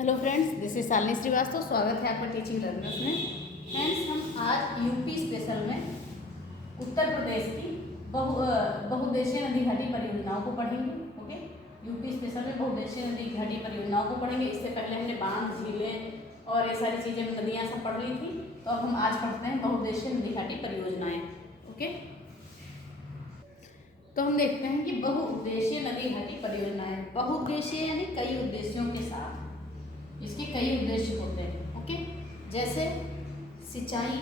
Hello friends, this is Shalini Srivastava. स्वागत है आपका टीचिंग लर्नर्स में। फ्रेंड्स, हम आज यूपी स्पेशल में उत्तर प्रदेश की बहुउद्देशीय नदी घाटी परियोजनाओं को पढ़ेंगे। ओके, यूपी स्पेशल में बहुउद्देशीय नदी घाटी परियोजनाओं को पढ़ेंगे। इससे पहले हमने बांध, झीलें और ये सारी चीज़ें, नदियाँ सब पढ़ ली थी। तो अब हम आज पढ़ते हैं बहुउद्देशीय नदी घाटी परियोजनाएँ। ओके, तो हम देखते हैं कि बहुउद्देशीय नदी घाटी परियोजनाएँ। बहुउद्देशीय यानी कई उद्देश्यों के साथ, इसके कई उद्देश्य होते हैं। ओके, जैसे सिंचाई,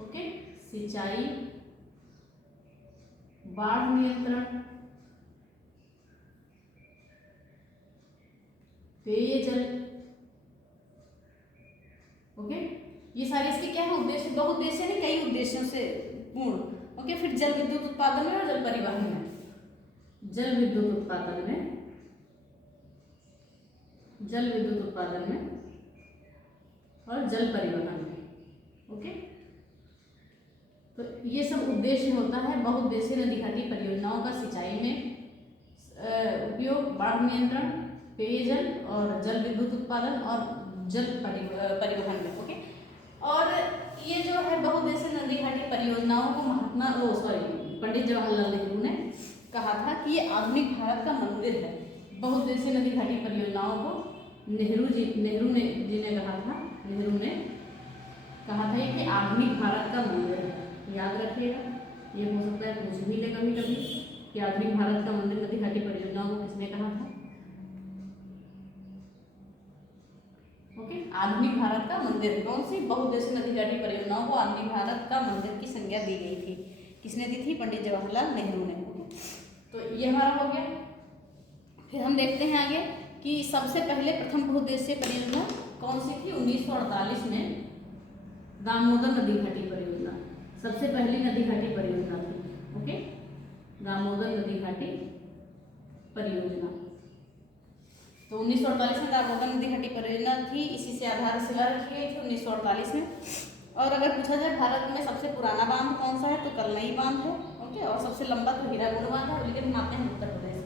ओके, सिंचाई, बाढ़ नियंत्रण, पेयजल। ओके, ये सारे इसके क्या है उद्देश्य। बहुउद्देश्य यानी कई उद्देश्यों से पूर्ण। ओके, फिर जल विद्युत उत्पादन में और जल परिवहन में, जल विद्युत उत्पादन में, जल विद्युत उत्पादन में और जल परिवहन में। ओके, तो ये सब उद्देश्य होता है बहुउद्देशीय नदी घाटी परियोजनाओं का। सिंचाई में उपयोग, बाढ़ नियंत्रण, पेयजल और जल विद्युत उत्पादन और जल परिवहन में। ओके, और ये जो है बहुउद्देशीय नदी घाटी परियोजनाओं को पंडित जवाहरलाल नेहरू ने कहा था कि ये आधुनिक भारत का मंदिर है। बहुउद्देशीय नदी घाटी परियोजनाओं को नेहरू जी ने कहा था। नेहरू ने कहा था कि आधुनिक भारत का मंदिर है। याद रखिएगा, ये हो सकता है पूछ भी ले कभी कभी कि आधुनिक भारत का मंदिर नदी घाटी परियोजनाओं को किसने कहा था। ओके, आधुनिक भारत का मंदिर कौन सी बहुउद्देशीय नदी घाटी परियोजनाओं को आधुनिक भारत का मंदिर की संज्ञा दी गई थी। किसने दी थी? पंडित जवाहरलाल नेहरू ने। तो ये हमारा हो गया। फिर हम देखते हैं आगे कि सबसे पहले प्रथम बहुउद्देशीय परियोजना कौन सी थी। 1948 में दामोदर नदी घाटी परियोजना सबसे पहली नदी घाटी परियोजना थी। ओके, दामोदर नदी घाटी परियोजना। तो 1948 में दामोदर नदी घाटी परियोजना थी। इसी से आधारशिला रखी गई थी 1948 में। और अगर पूछा जाए भारत में सबसे पुराना बांध कौन सा है, तो कलनई बांध है। ओके, और सबसे लंबा तो हीराकुंड बांध है। लेकिन हम आते हैं उत्तर प्रदेश में।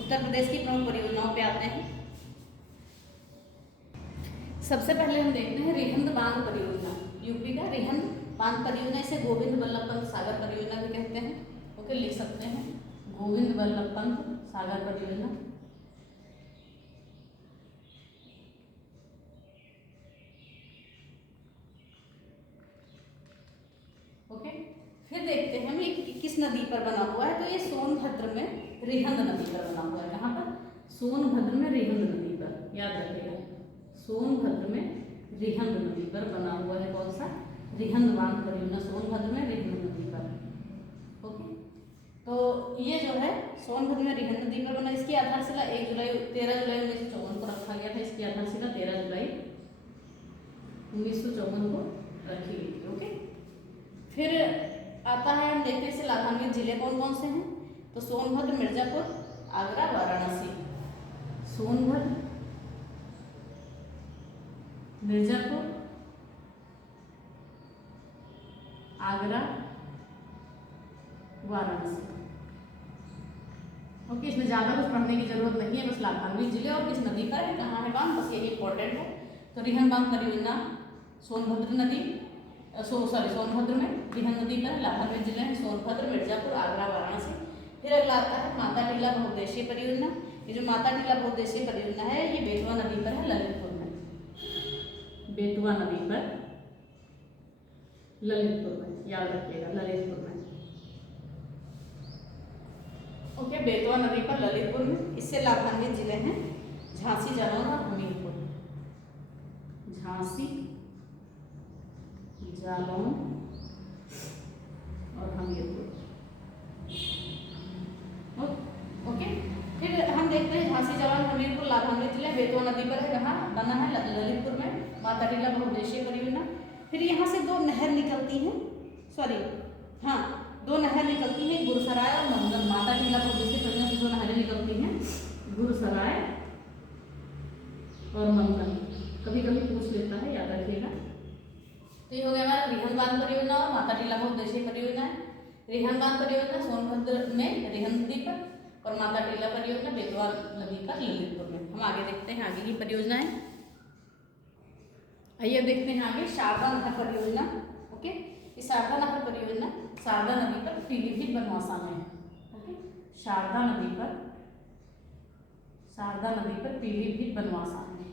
उत्तर प्रदेश की प्रमुख परियोजनाओं पे आते हैं। सबसे पहले हम देखते हैं रिहंद बांध परियोजना। यूपी का रिहंद बांध परियोजना, इसे गोविंद बल्लभ पंत सागर परियोजना भी कहते हैं। ओके, लिख सकते हैं गोविंद बल्लभ पंत सागर परियोजना। ओके, फिर देखते हैं हम ये किस नदी पर बना हुआ है। तो ये सोनभद्र में रिहंद नदी पर बना हुआ है। कहाँ पर? सोनभद्र में रिहंद नदी पर। याद रखिएगा, सोनभद्र में रिहंद नदी पर बना हुआ है। कौन सा? रिहंद बांध परियोजना, सोनभद्र में रिहंद नदी पर। ओके, तो ये जो है सोनभद्र में रिहंद नदी पर बना। इसकी आधारशिला 13 जुलाई 1954 को रखा गया था। इसकी आधारशिला 13 जुलाई 1954 को रखी गई थी। ओके, फिर आता है, हम देखते हैं इससे लाभान्वित जिले कौन कौन से हैं। तो सोनभद्र, मिर्जापुर, आगरा, वाराणसी। सोनभद्र, मिर्जापुर, आगरा, वाराणसी। ओके, इसमें ज़्यादा कुछ पढ़ने की जरूरत नहीं है, बस लाभान्वित जिले और किस नदी पर है, कहाँ है बांध, बस यही इंपॉर्टेंट है। तो रिहंद बांध परियोजना सोनभद्र नदी सोनभद्र में रिहंद नदी पर। लाभान्वित जिले हैं सोनभद्र, मिर्जापुर, आगरा, वाराणसी। फिर अगला आता है माता टीला बहुउद्देशीय परियोजना। ये जो माता टीला बहुउद्देशीय परियोजना है, ये बेतवा नदी पर है, ललितपुर में। बेतवा नदी पर, ललितपुर में। याद रखिएगा, ललितपुर में। ओके, बेतवा नदी पर, ललितपुर में। इससे लाभान्वित जिले हैं झांसी, जालौन और हमीरपुर। झांसी, जालौन और हमीरपुर। ओके, फिर हम देखते हैं झांसी, जालौन, हमीरपुर लाभान्वित जिले। बेतवा नदी पर है, कहाँ बना है? ललितपुर में, माता टीला बहुउद्देशीय परियोजना। फिर यहाँ से दो नहर निकलती हैं, दो नहर निकलती हैं, गुरसराय और मंगन। माता टीला बहुउद्देशीय परियोजना से दो नहरें निकलती हैं, गुरसराय और मंगन। कभी कभी पूछ लेता है, याद रखिएगा। तो ये हो गया हमारा रिहंद बांध परियोजना और माता टीला बहुउद्देशीय परियोजना है। रिहंद बांध परियोजना सोनभद्र में रिहंद नदी पर और माता टीला परियोजना बेतवा नदी पर, ललितपुर में। हम आगे देखते हैं आगे की परियोजनाएं। आइए देखते हैं आगे शारदा नहर परियोजना। ओके, ये शारदा नहर परियोजना शारदा नदी पर पीलीभीत बनवासा में है। ओके, शारदा नदी पर पीलीभीत बनवासा में।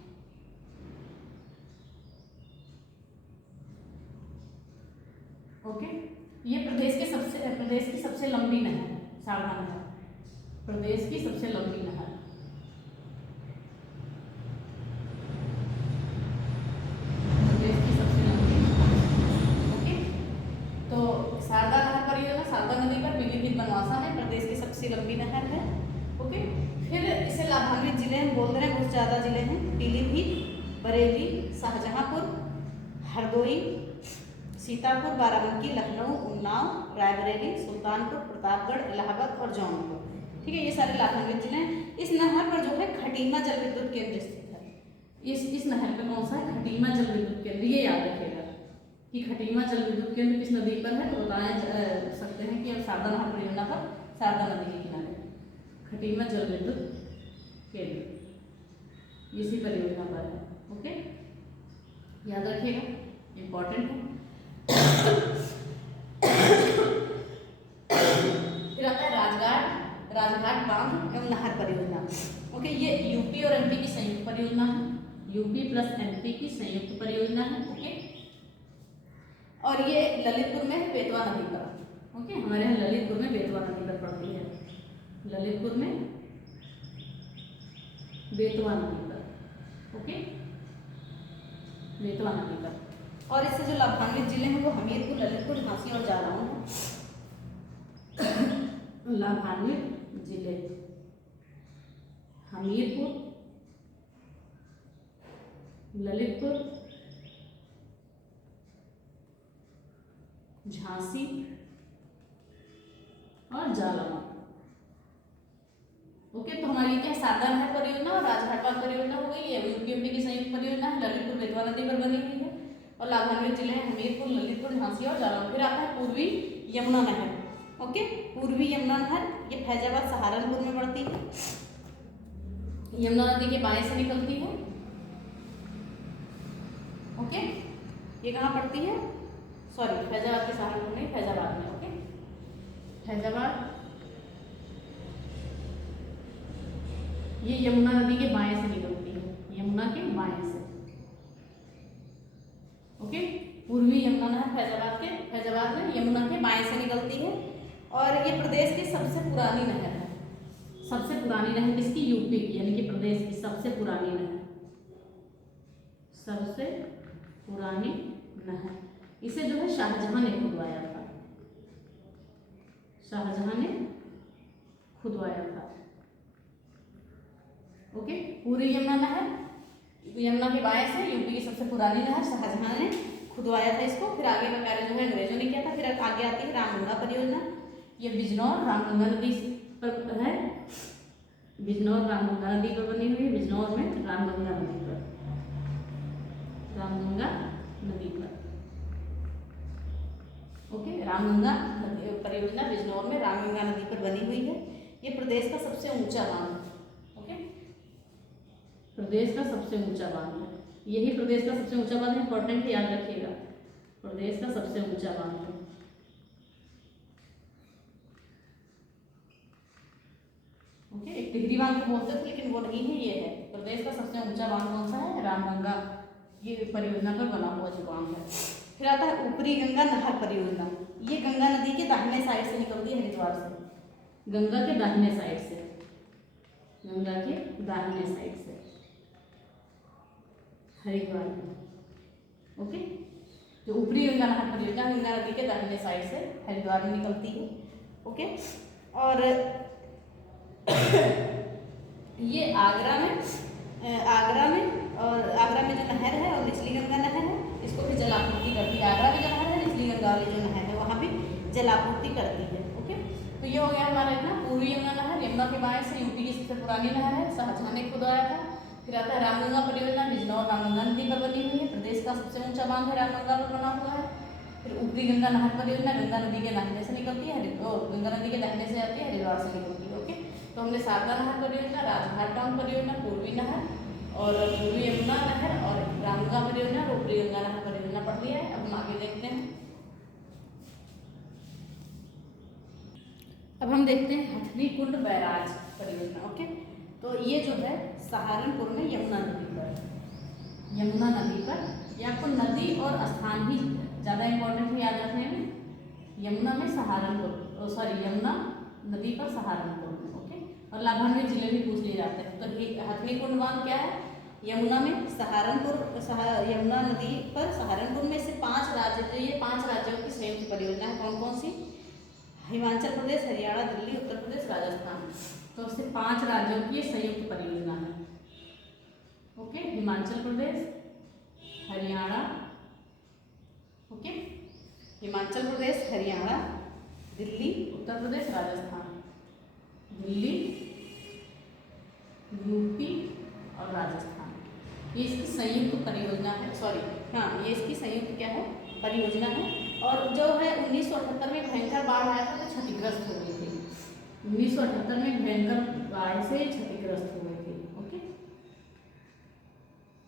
ओके, ये प्रदेश की सबसे लंबी नहर है शारदा नहर, प्रदेश की सबसे लंबी नहर। प्रदेश की सबसे लंबी नहर। ओके, तो शारदा नहर परियोजना शारदा नदी पर पीलीभीत बनवासा में प्रदेश की सबसे लंबी नहर है। ओके, फिर इसे लाभान्वित जिले हम बोल रहे हैं, बहुत ज़्यादा जिले हैं, पीलीभीत, बरेली, शाहजहांपुर, हरदोई, सीतापुर, बाराबंकी, लखनऊ, उन्नाव, रायबरेली, सुल्तानपुर, प्रतापगढ़, इलाहाबाद और जौनपुर। ठीक है, ये सारे लाभान्वित जिले हैं। इस नहर पर जो है खटीमा जल विद्युत केंद्र स्थित है। इस नहर पर कौन सा है? खटीमा जल विद्युत केंद्र। ये याद रखिएगा कि खटीमा जल विद्युत केंद्र किस नदी पर है, तो बता सकते हैं कि अब शारदा नहर परियोजना पर शारदा नदी के किनारे खटीमा जल विद्युत केंद्र इसी परियोजना पर है। ओके, याद रखिएगा, इंपॉर्टेंट है। फिर आता है राजघाट बांध एवं नहर परियोजना। ओके, ये यूपी और एमपी की संयुक्त परियोजना है, यूपी प्लस एमपी की संयुक्त परियोजना है। ओके, और ये ललितपुर में बेतवा नदी पर। ओके, हमारे यहाँ ललितपुर में बेतवा नदी पर पड़ती है, ललितपुर में बेतवा नदी पर। ओके, बेतवा नदी पर। और इससे जो लाभान्वित जिले हैं वो हमीरपुर, ललितपुर, झांसी और जालौन है। लाभान्वित जिले हमीरपुर, ललितपुर, झांसी और जालौन। ओके, तो हमारी क्या शारदा नहर परियोजना और राजघाट बांध परियोजना हो गई। ये यूपीएमपी की संयुक्त परियोजना है, ललितपुर बेतवा नदी पर बनी हुई है। और लाभान्वित जिले हैं हमीरपुर, ललितपुर, झांसी और जालौन। फिर आता है पूर्वी यमुना नहर। ओके, पूर्वी यमुना नहर ये फैजाबाद सहारनपुर में पड़ती है, यमुना नदी के बाएं से निकलती है। ओके, ये कहाँ पड़ती है? सॉरी, फैजाबाद के सहारनपुर नहीं, फैजाबाद में। ओके, फैजाबाद ये यमुना नदी के बाएं से निकलती है, यमुना के बाएं से। ओके, पूर्वी यमुना नहर फैजाबाद में यमुना के बाएं से निकलती है। और ये प्रदेश की सबसे पुरानी नहर है। सबसे पुरानी नहर किसकी? यूपी की, यानी कि प्रदेश की सबसे पुरानी नहर, सबसे पुरानी नहर। इसे जो है शाहजहां ने खुदवाया था, शाहजहां ने खुदवाया था। ओके, पूरी यमुना नहर यमुना के बाएं से यूपी की सबसे पुरानी नहर, शाहजहां ने खुदवाया था इसको। फिर आगे का कार्य जो है अंग्रेजों ने किया था। फिर आगे आती है रामगंगा परियोजना। ये बिजनौर रामगंगा नदी पर है, बिजनौर रामगंगा नदी पर बनी हुई है, बिजनौर में रामगंगा नदी पर, रामगंगा नदी पर। ओके, रामगंगा परियोजना बिजनौर में रामगंगा नदी पर बनी हुई है। ये प्रदेश का सबसे ऊंचा बांध है। ओके, प्रदेश का सबसे ऊंचा बांध है, यही प्रदेश का सबसे ऊंचा बांध है। इंपॉर्टेंट, याद रखिएगा, प्रदेश का सबसे ऊंचा बांध है। ओके, एक टिहरी बांध को बोलते थे लेकिन वो नहीं है, ये है प्रदेश का सबसे ऊंचा बांध। कौन सा है? रामगंगा, ये परियोजना पर बना हुआ जो बांध है। फिर आता है ऊपरी गंगा नहर परियोजना। ये गंगा नदी के दाहिने साइड से निकलती है, हरिद्वार से, गंगा के दाहिने साइड से, गंगा के दाहिने साइड से हरिद्वार में। ओके, जो ऊपरी गंगा नहर परियोजना गंगा नदी के दाहिने साइड से हरिद्वार में निकलती है। ओके, और ये आगरा में और आगरा में जो नहर है और निचली गंगा नहर है, इसको भी जल आपूर्ति करती है। आगरा में जो नहर है, निचली गंगा वाली जो नहर है, वहाँ भी जल आपूर्ति करती है। ओके, तो ये हो गया हमारा इतना पूर्वी यमुना नहर, यमुना के बाएं से यूपी की सबसे पुरानी नहर है, शाहजहां ने खुदवाया था। फिर आता है रामगंगा परियोजना, बिजनौर रामगंगा नदी पर बनी हुई है, प्रदेश का सबसे ऊंचा बांध है, रामगंगा पर बना हुआ है। फिर ऊपरी गंगा नहर परियोजना गंगा नदी के दाहिने से निकलती है, गंगा नदी के दाहिने से आती है, हरिद्वार से निकलती है। ओके, तो हमने शारदा नहर परियोजना, राजघाट बांध परियोजना, पूर्वी नहर और पूर्वी यमुना नहर और रामगंगा परियोजना और ऊपरी गंगा नहर परियोजना पढ़ लिया है। अब हम आगे देखते हैं। अब हम देखते हैं हथनी कुंड बैराज परियोजना। ओके, तो ये जो है सहारनपुर में यमुना नदी पर, यमुना नदी पर, ये आपको नदी और स्थान भी ज़्यादा इंपॉर्टेंट है याद रखने में। यमुना में सहारनपुर, सॉरी यमुना नदी पर सहारनपुर में। ओके, और लाभान्वित जिले भी पूछ लिए जाते हैं। तो हथनी कुंड बांध क्या है? यमुना में सहारनपुर, यमुना नदी पर सहारनपुर में से 5 राज्य, जो ये 5 राज्यों की संयुक्त परियोजना है। कौन कौन सी? हिमाचल प्रदेश, हरियाणा, दिल्ली, उत्तर प्रदेश, राजस्थान। तो इससे 5 राज्यों की संयुक्त परियोजना है। Okay, Himachal Pradesh, Haryana, okay, Himachal Pradesh, Haryana, Delhi, Uttar Pradesh, Rajasthan, Delhi, UP और राजस्थान, ये इसकी संयुक्त परियोजना है। सॉरी, हाँ, ये इसकी संयुक्त क्या है? परियोजना है। और जो है 1978 में भयंकर बाढ़ आया था तो क्षतिग्रस्त हो गई थी। 1978 में भयंकर बाढ़ से क्षतिग्रस्त हो गई थी। ओके,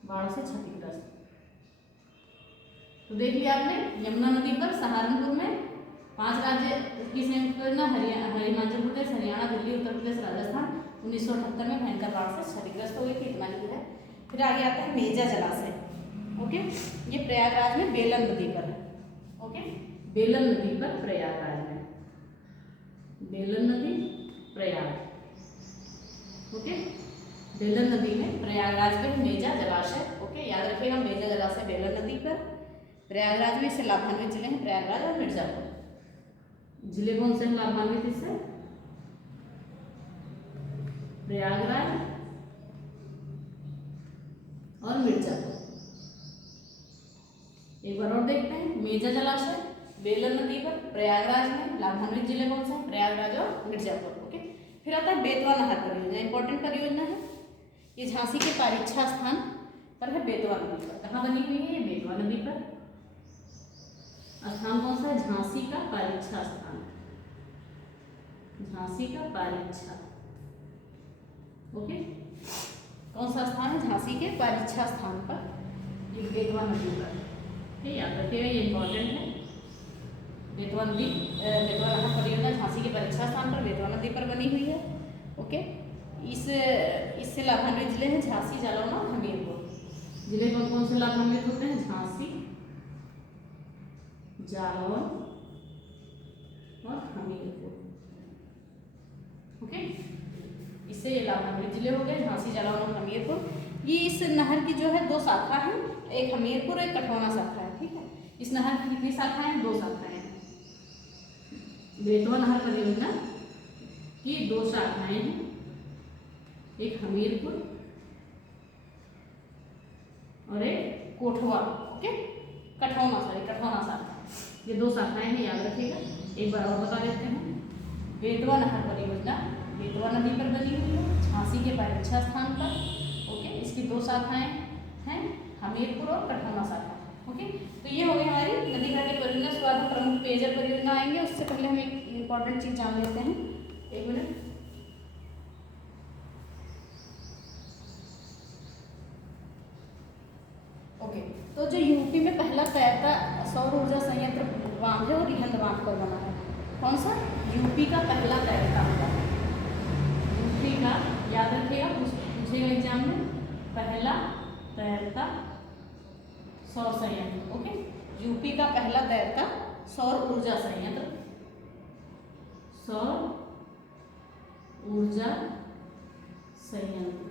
बाढ़ से क्षतिग्रस्त। तो देख लिया आपने, यमुना नदी पर सहारनपुर में 5 राज्य की संयुक्त परियोजना, हिमाचल प्रदेश, हरियाणा, दिल्ली, उत्तर प्रदेश, राजस्थान। 1978 में भयंकर बाढ़ से क्षतिग्रस्त हो गई थी, इतना ही है। फिर आगे आता है मेजा जलाशय। ओके, ये प्रयागराज में बेलन नदी पर है। ओके, बेलन नदी पर प्रयागराज में, बेलन नदी प्रयाग। ओके, बेलन नदी में प्रयागराज में मेजा जलाशय। ओके, याद रखिएगा, मेजा जलाशय बेलन नदी पर, प्रयागराज में। इससे लाभान्वित जिले हैं प्रयागराज और मिर्जापुर। जिले कौन से हैं लाभान्वित इससे? प्रयागराज और मिर्जापुर। एक बार और देखते हैं, मेजा जलाशय बेलन नदी पर, प्रयागराज में। लाभान्वित जिले कौन से हैं? प्रयागराज और मिर्जापुर। ओके, फिर आता है बेतवा नहर परियोजना, इंपॉर्टेंट परियोजना है। ये झांसी के परीक्षा स्थान पर है, बेतवा नदी पर। कहाँ बनी हुई है ये? बेतवा नदी पर। स्थान कौन सा है? झांसी का परीक्षा स्थान, झांसी का परीक्षा। ओके, कौन सा स्थान है? झांसी के परीक्षा स्थान पर, ये बेतवा नदी पर। याद रखिएगा, ये इंपॉर्टेंट है। बेतवा नदी, बेतवा नहर परियोजना झांसी के परीक्षा स्थान पर, बेतवा नदी पर बनी हुई है। ओके, इससे लाभान्वित जिले हैं झांसी, जालौन और हमीरपुर। जिले कौन कौन से लाभान्वित होते हैं? झांसी, जालौन और हमीरपुर। ओके, इससे ये लाभान्वित जिले हो गए, झांसी, जालौन और हमीरपुर। ये इस नहर की जो है 2 शाखा हैं, एक हमीरपुर, एक कठौना शाखा है। ठीक है, इस नहर की कितनी शाखाएं हैं? 2 शाखाएं हैं। बेतवा नहर परियोजना की 2 शाखाएं हैं, एक हमीरपुर और एक कोठवा। ओके, कठौना, सॉरी कठौना शाखा। ये 2 शाखाएं हैं, याद रखिएगा। एक बार और बता देते हैं, बेतवा नहर परियोजना बेतवा नदी पर बनी हुई है, झांसी के परीक्षा स्थान पर। ओके, इसकी 2 शाखाएं हैं, हमीरपुर और कठौना शाखा। ओके, तो ये हो गई हमारी नदी घाटी परियोजना। उसके बाद प्रमुख पेयजल परियोजना आएंगे, उससे पहले हम एक इंपॉर्टेंट चीज जान लेते हैं। 1 मिनट। ओके, तो जो यूपी में पहला तैरता सौर ऊर्जा संयंत्र बांध है वो रिहंद बांध पर बना है। कौन सा? यूपी का पहला तैरता हुआ, यूपी का, याद रखिएगा, पूछेगा एग्जाम में, पहला तैरता सौर संयंत्र। ओके, यूपी का पहला तैरता सौर ऊर्जा संयंत्र, सौर ऊर्जा संयंत्र।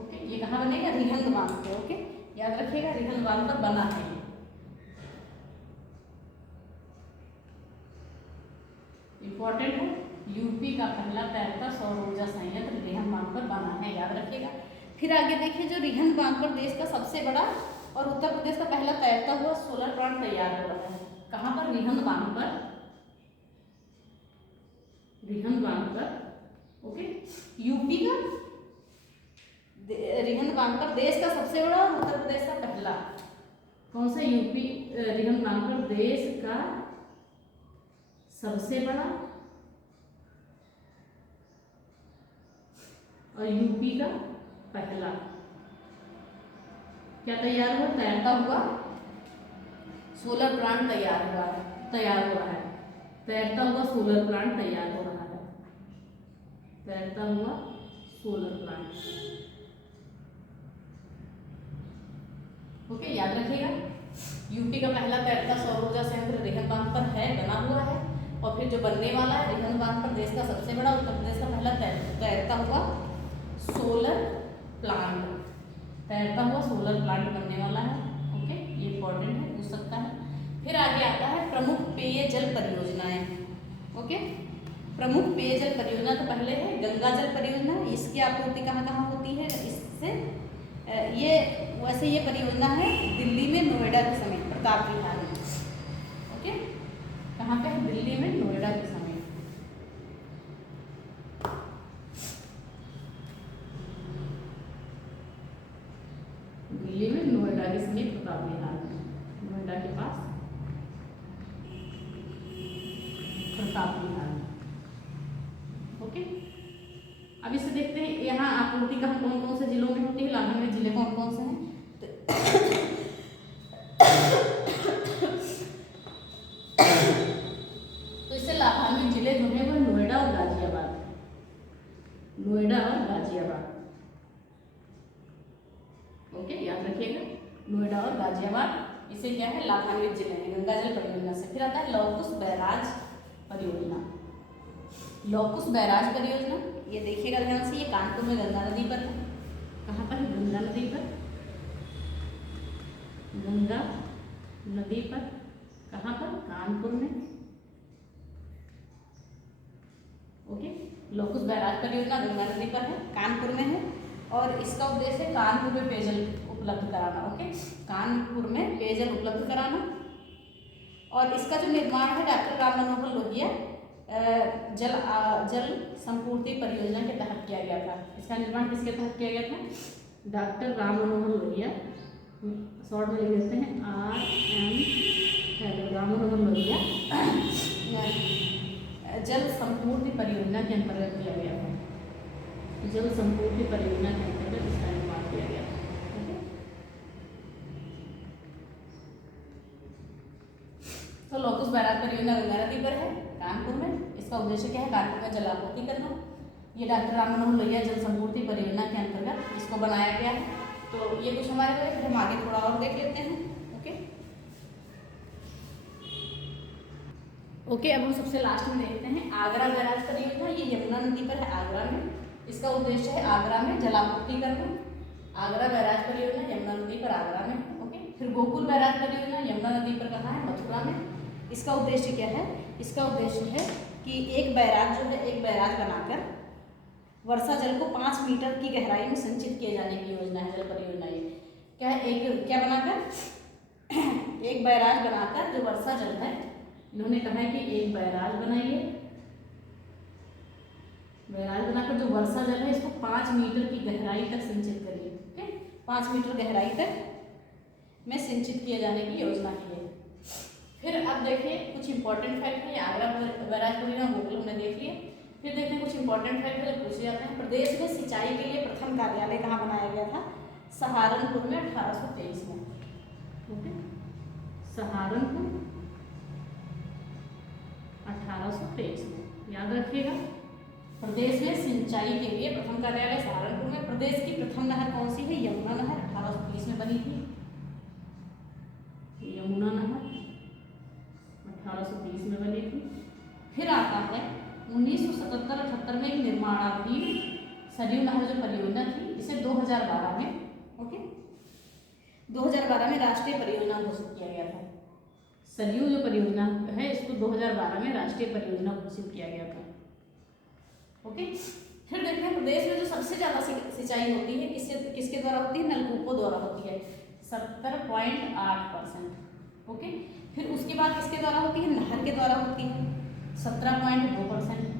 ओके, ये कहाँ बनेगा? रिहंद बांध पे। ओके, याद रखिएगा, रिहंद बांध पर बना है ये। इंपॉर्टेंट है, यूपी का पहला तैरता सौर ऊर्जा संयंत्र रिहंद बांध पर बना है, याद रखिएगा। फिर आगे देखिए, जो रिहंद बांध पर देश का सबसे बड़ा और उत्तर प्रदेश का पहला तैरता हुआ सोलर प्लांट तैयार हो रहा है। कहाँ पर? रिहंद बांध पर, रिहंद बांध पर। ओके, यूपी का रिहंद बांध पर देश का सबसे बड़ा और उत्तर प्रदेश का पहला। कौन सा? यूपी रिहंद बांध पर देश का सबसे बड़ा और यूपी का पहला क्या तैयार हुआ, तैरता हुआ सोलर प्लांट तैयार हो रहा है। तैरता हुआ सोलर प्लांट तैयार हो रहा है। तैरता हुआ सोलर प्लांट। ओके, याद रखिएगा। यूपी का पहला तैरता सौर ऊर्जा संयंत्र रेहन बांध पर है, बना हुआ है। और फिर जो बनने वाला है रेहन बांध पर, देश का सबसे बड़ा, उत्तर प्रदेश का पहला तैरता हुआ सोलर प्लांट। तैरता हुआ सोलर प्लांट बनने वाला है। ओके, ये इंपॉर्टेंट है, पूछ सकता है। फिर आगे आता है प्रमुख पेयजल परियोजनाएं। ओके, प्रमुख पेयजल परियोजना तो पहले है गंगा जल परियोजना। इसकी आपूर्ति कहाँ कहाँ होती है, इससे ये वैसे ये परियोजना है दिल्ली में, नोएडा के समीप, प्रताप विहार में। ओके, कहाँ पे है, दिल्ली में, नोएडा के समीप। दिल्ली में, नोएडा के समीप, प्रताप विहार में, नोएडा के पास प्रताप विहार में। ओके, अब इसे देखते हैं यहाँ आपूर्ति कहाँ कौन कौन से जिलों में होती है, लाभान्वित जिले कौन कौन से हैं। तो इससे लाभान्वित जिले जो है वो नोएडा और गाजियाबाद, नोएडा और गाजियाबाद। ओके, याद रखिएगा, नोएडा और गाजियाबाद इसे क्या है, लाभान्वित जिले हैं गंगा जल परियोजना से। फिर आता है लौकुश बैराज परियोजना। लौकुश बैराज परियोजना, ये देखिएगा ध्यान से, ये कानपुर में गंगा नदी पर है। कहाँ पर है, गंगा नदी पर, गंगा नदी पर, कहाँ पर, कानपुर में। ओके, लौकुश बैराज परियोजना गंगा नदी पर है, कानपुर में है। और इसका उद्देश्य है कानपुर में पेयजल उपलब्ध कराना। ओके, कानपुर में पेयजल उपलब्ध कराना। और इसका जो निर्माण है डॉक्टर राम मनोहर लोहिया जल संपूर्ति परियोजना के तहत किया गया था। इसका निर्माण किसके तहत किया गया था, डॉक्टर राम मनोहर लोहिया, शॉर्ट में लिख देते हैं RM, राम मनोहर लोहिया जल संपूर्ति परियोजना के अंतर्गत किया गया था। जल संपूर्ति परियोजना के अंतर्गत इसका निर्माण किया गया था। तो लौकुश बैराज परियोजना गंगा नदी पर है, कानपुर में। इसका उद्देश्य क्या है, कानपुर में जलापूर्ति करना। ये डॉक्टर राम मनोहर लोहिया जल संपूर्ति परियोजना के अंतर्गत इसको बनाया गया है। तो ये कुछ हमारे लिए, फिर हम आगे थोड़ा और देख लेते हैं। ओके, अब हम सबसे लास्ट में देखते हैं आगरा बैराज परियोजना। ये यमुना नदी पर है, आगरा में। इसका उद्देश्य है आगरा में जलापूर्ति करना। आगरा बैराज परियोजना यमुना नदी पर, आगरा में। ओके, फिर गोकुल बैराज परियोजना यमुना नदी पर, कहाँ है, मथुरा में। इसका उद्देश्य क्या है, इसका उद्देश्य है कि एक बैराज जो है, एक बैराज बनाकर वर्षा जल को 5 मीटर की गहराई में संचित किए जाने की योजना है, जल परियोजना। ये क्या है, एक क्या बनाकर एक बैराज बनाकर जो वर्षा जल है, इन्होंने कहा है कि एक बैराज बनाइए, बैराज बनाकर जो वर्षा जल है इसको 5 मीटर की गहराई तक संचित करिए। ओके, 5 मीटर गहराई तक में सिंचित किए जाने की योजना की है। फिर अब देखिए कुछ इंपॉर्टेंट फैक्ट है। आगरा बैराज परियोजना गोकुल हमने देख लिया। फिर देखते हैं कुछ इंपॉर्टेंट फैक्ट है जो पूछे जाते हैं। प्रदेश में सिंचाई के लिए प्रथम कार्यालय कहाँ बनाया गया था, सहारनपुर में 1823 में। ओके, सहारनपुर 1823 में, याद रखिएगा। प्रदेश में सिंचाई के लिए प्रथम कार्यालय सहारनपुर में। प्रदेश की प्रथम नहर कौन सी है, यमुना नहर, 1830 में बनी थी। यमुना नहर 1830 में बनी थी। फिर आता है 1977-78 में एक निर्माणाधीन सरयू नहर जो परियोजना थी, इसे 2012 में, ओके, 2012 में राष्ट्रीय परियोजना घोषित किया गया था। सरयू जो परियोजना है इसको 2012 में राष्ट्रीय परियोजना घोषित किया गया था। ओके, फिर देखते हैं प्रदेश में जो सबसे ज़्यादा सिंचाई होती है किसके द्वारा होती है, नलकूपों द्वारा होती है, 70.8%। ओके, फिर उसके बाद किसके द्वारा होती है, नहर के द्वारा होती है, 17.2%।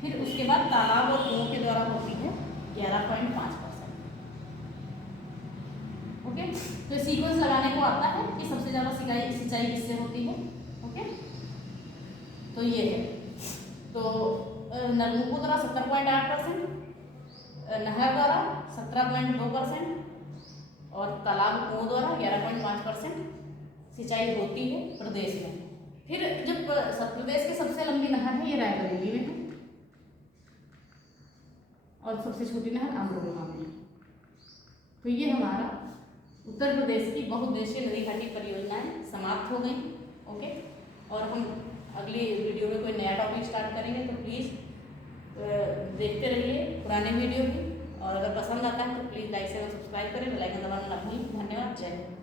फिर उसके बाद तालाब और कुओं के द्वारा होती है 11.5%। ओके, तो सीक्वेंस लगाने को आता है कि सबसे ज़्यादा सिंचाई किससे होती है। ओके, तो ये है। तो नलकूपों द्वारा 70.8%, नहर द्वारा 17.2% और तालाब कुओं द्वारा 11.5% सिंचाई होती है प्रदेश में। फिर जब प्रदेश की सबसे लंबी नहर है ये रायबरेली में है और सबसे छोटी नहर अमरोहा में है। तो ये हमारा उत्तर प्रदेश की बहुउद्देशीय नदी घाटी परियोजनाएं समाप्त हो गई। ओके, और हम अगली वीडियो में कोई नया टॉपिक स्टार्ट करेंगे, तो प्लीज़ देखते रहिए पुराने वीडियो भी, और अगर पसंद आता है तो प्लीज़ लाइक से सब्सक्राइब करें, बेल आइकन दबाना ना भूलें। धन्यवाद, जय हिंद।